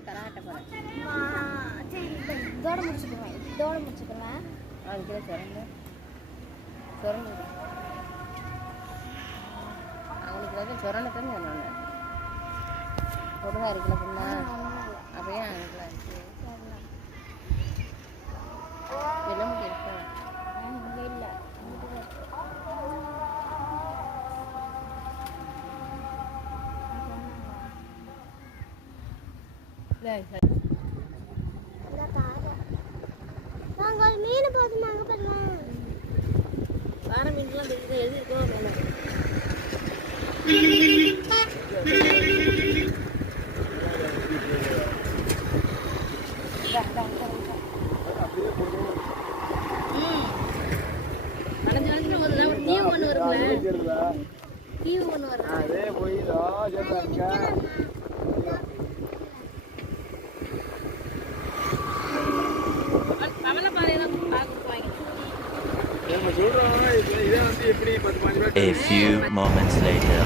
போய் தராட்ட போகிறேன். சரி இதோட முடிச்சுக்கிறேன். அதுக்குள்ள சுரண்டு அவங்களுக்கு சுரண்டத்தான் சொன்னாங்க. ஒழுங்காக இருக்குல்ல பொண்ணா? அப்போ ஏன் அவங்களுக்கு இருக்கு வெள்ள முடி இருக்கா? இங்கே இல்லை. நாங்கள் மீன் போது நாங்கள் பண்ணலாம். பாறை மீன்லாம் எழுதிருக்கோம் மேலே. தீவு ஒன்று வருங்களா? தீவு ஒன்று வரும். A few moments later.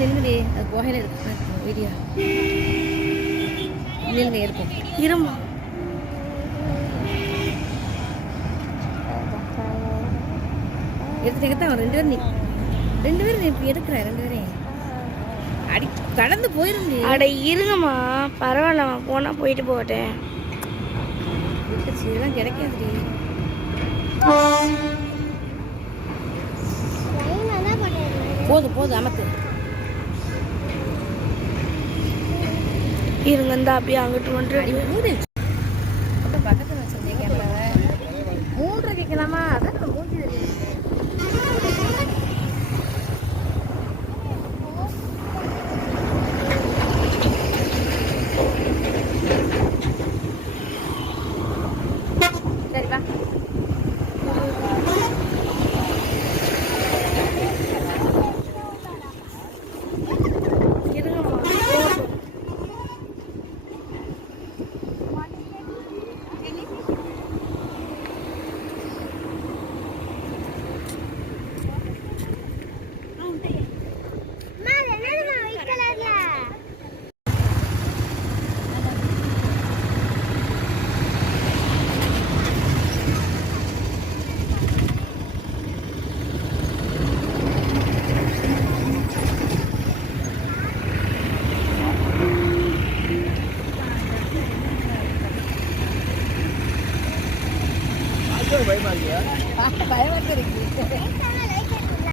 நில்லுடி, அது புகையில இருக்கு வீடியோ. நில்லுங்க இருக்கும் இருமா எடுத்துக்கிட்ட அவன் ரெண்டு பேரும் இப்போ எடுக்கிறேன். 2 பேரையும் அடி கடந்து போயிருந்து. அட இருங்கம்மா, பரவாயில்லம்மா, போனால் போயிட்டு போட்டேன். இதெல்லாம் கிடைக்காதுடி. போதும் அமத்து. இருங்க, இந்த அப்படியே அங்கிட்டு வந்துட்டு